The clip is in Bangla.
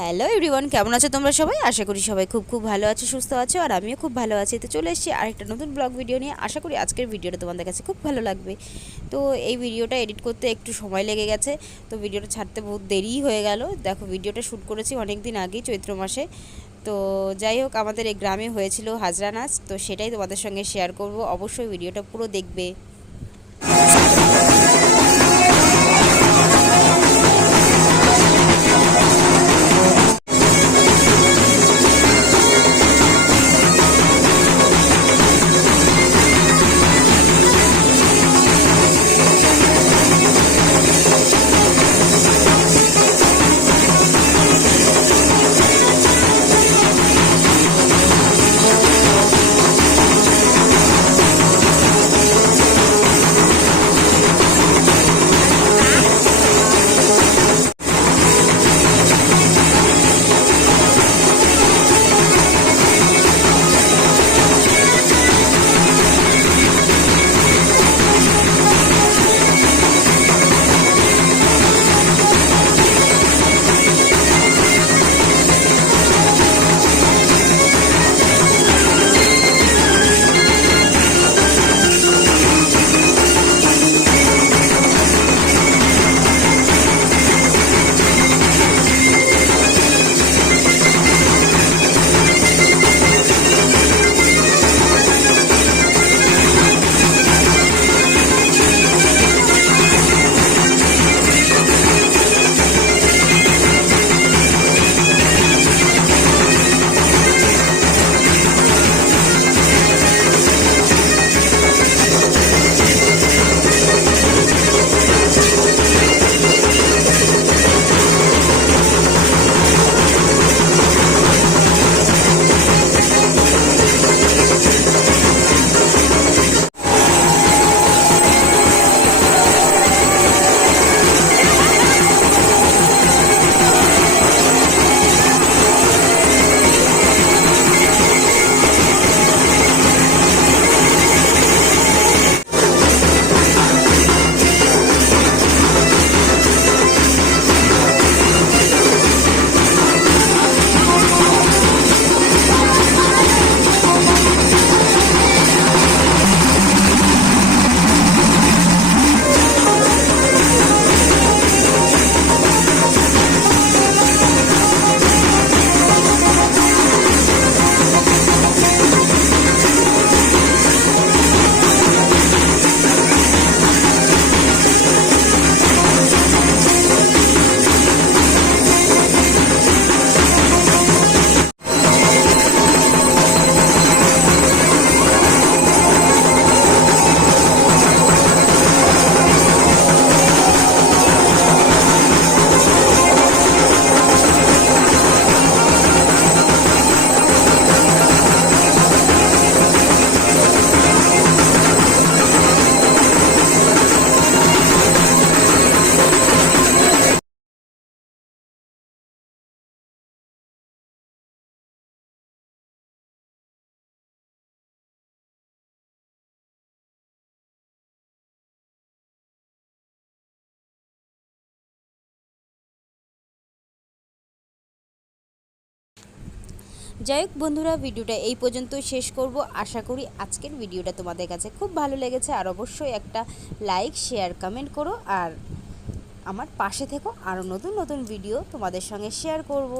হ্যালো এভরিওয়ান, কেমন আছো তোমরা সবাই? আশা করি সবাই খুব ভালো আছো, সুস্থ আছো, আর আমিও খুব ভালো আছি। তো চলে এসেছি আরেকটা নতুন ব্লগ ভিডিও নিয়ে। আশা করি আজকের ভিডিওটা তোমাদের কাছে খুব ভালো লাগবে। তো এই ভিডিওটা এডিট করতে একটু সময় লেগে গেছে, তো ভিডিওটা ছাড়তে বহুত দেরিই হয়ে গেল। দেখো, ভিডিওটা শ্যুট করেছি অনেক দিন আগেই, চৈত্র মাসে। তো যাই হোক, আমাদের এই গ্রামে হয়েছিল হাজরা নাচ, তো সেটাই তোমাদের সঙ্গে শেয়ার করব। অবশ্যই ভিডিওটা পুরো দেখবে। যাই হোক বন্ধুরা, ভিডিওটা এই পর্যন্তই শেষ করব। আশা করি আজকের ভিডিওটা তোমাদের কাছে খুব ভালো লেগেছে, আর অবশ্যই একটা লাইক, শেয়ার, কমেন্ট করো, আর আমার পাশে থেকো। আরও নতুন নতুন ভিডিও তোমাদের সঙ্গে শেয়ার করব।